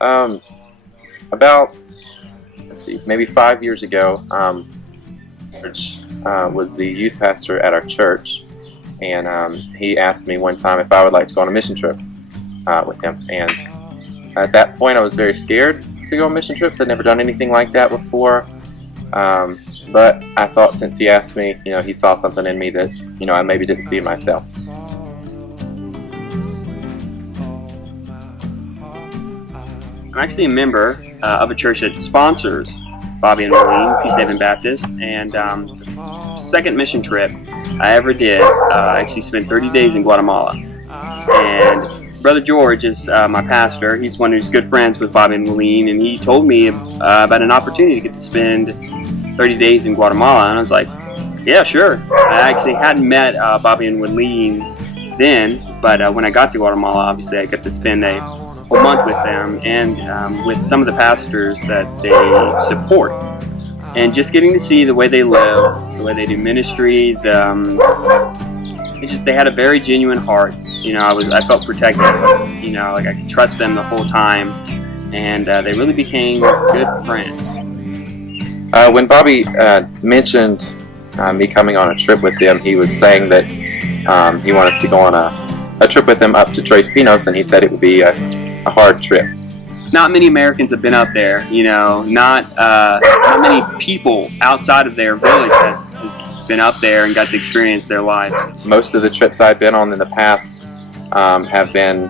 Um, about, let's see, maybe 5 years ago, George was the youth pastor at our church, and he asked me one time if I would like to go on a mission trip with him. And at that point, I was very scared to go on mission trips. I'd never done anything like that before. But I thought since he asked me, he saw something in me that, I maybe didn't see in myself. I'm actually a member of a church that sponsors Bobby and Marlene, Peace Haven Baptist, and the second mission trip I ever did, I actually spent 30 days in Guatemala. And Brother George is my pastor. He's one who's good friends with Bobby and Marlene, and he told me about an opportunity to get to spend 30 days in Guatemala, and I was like, yeah, sure. I actually hadn't met Bobby and Marlene then, but when I got to Guatemala, obviously I got to spend a whole month with them and with some of the pastors that they support, and just getting to see the way they live, the way they do ministry. They had a very genuine heart. I felt protected. Like I could trust them the whole time, and they really became good friends. When Bobby mentioned me coming on a trip with him, he was saying that he wanted us to go on a trip with him up to Tres Pinos, and he said it would be a hard trip. Not many Americans have been up there. Not many people outside of their village has been up there and got to experience their life. Most of the trips I've been on in the past have been,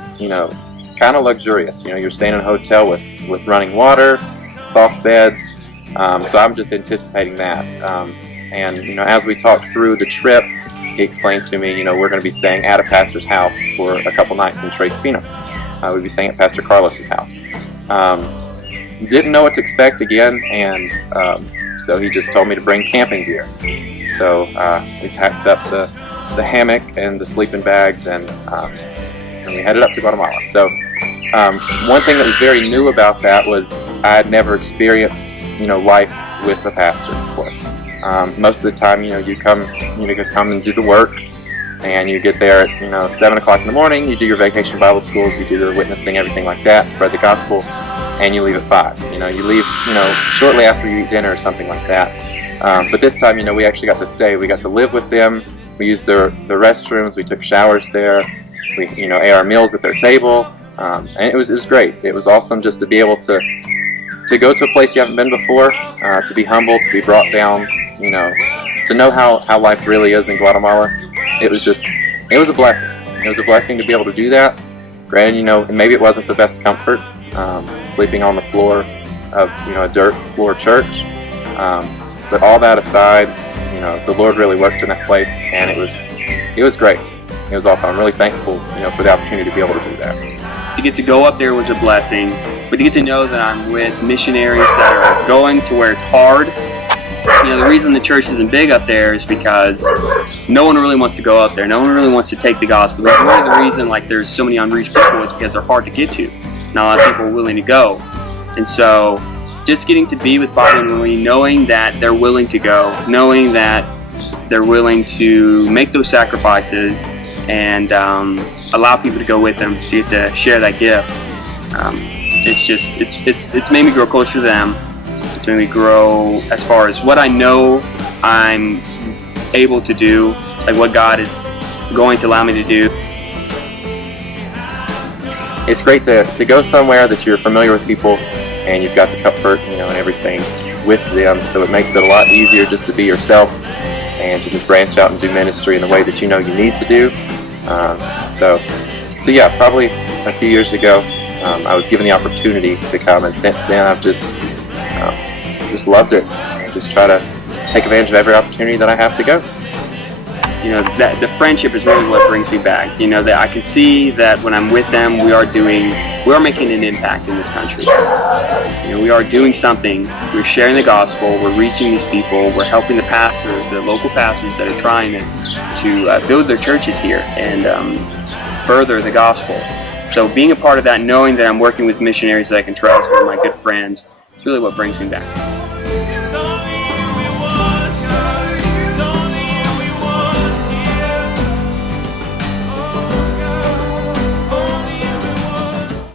kind of luxurious. You're staying in a hotel with running water, soft beds. So I'm just anticipating that. And as we talked through the trip, he explained to me, we're going to be staying at a pastor's house for a couple nights in Tres Pinos. We'd be staying at Pastor Carlos's house. Didn't know what to expect again, and so he just told me to bring camping gear. So we packed up the hammock and the sleeping bags, and we headed up to Guatemala. So one thing that was very new about that was I had never experienced life with a pastor before. Most of the time, you come and do the work, and you get there at 7 o'clock in the morning. You do your vacation Bible schools, you do the witnessing, everything like that, spread the gospel, and you leave at 5. You leave shortly after you eat dinner or something like that. But this time, we actually got to stay. We got to live with them. We used the restrooms. We took showers there. We ate our meals at their table, and it was great. It was awesome just to be able to go to a place you haven't been before, to be humbled, to be brought down, to know how life really is in Guatemala. It was a blessing. It was a blessing to be able to do that. Granted, maybe it wasn't the best comfort, sleeping on the floor of, a dirt floor church. But all that aside, the Lord really worked in that place, and it was great. It was awesome. I'm really thankful, for the opportunity to be able to do that. To get to go up there was a blessing, but to get to know that I'm with missionaries that are going to where it's hard. The reason the church isn't big up there is because no one really wants to go up there. No one really wants to take the gospel. That's one of the reasons there's so many unreached people is because they're hard to get to. Not a lot of people are willing to go. And so just getting to be with Bobby and Marlene, knowing that they're willing to go, knowing that they're willing to make those sacrifices and allow people to go with them to get to share that gift. It's made me grow closer to them. It's made me grow as far as what I know I'm able to do, like what God is going to allow me to do. It's great to go somewhere that you're familiar with people and you've got the comfort, and everything with them, so it makes it a lot easier just to be yourself and to just branch out and do ministry in the way that you need to do. So yeah, probably a few years ago, I was given the opportunity to come, and since then I've just loved it. I just try to take advantage of every opportunity that I have to go. That the friendship is really what brings me back. That I can see that when I'm with them, we are making an impact in this country. We are doing something. We're sharing the gospel. We're reaching these people. We're helping the pastors, the local pastors that are trying to build their churches here and further the gospel. So being a part of that, knowing that I'm working with missionaries that I can trust, and my good friends, it's really what brings me back.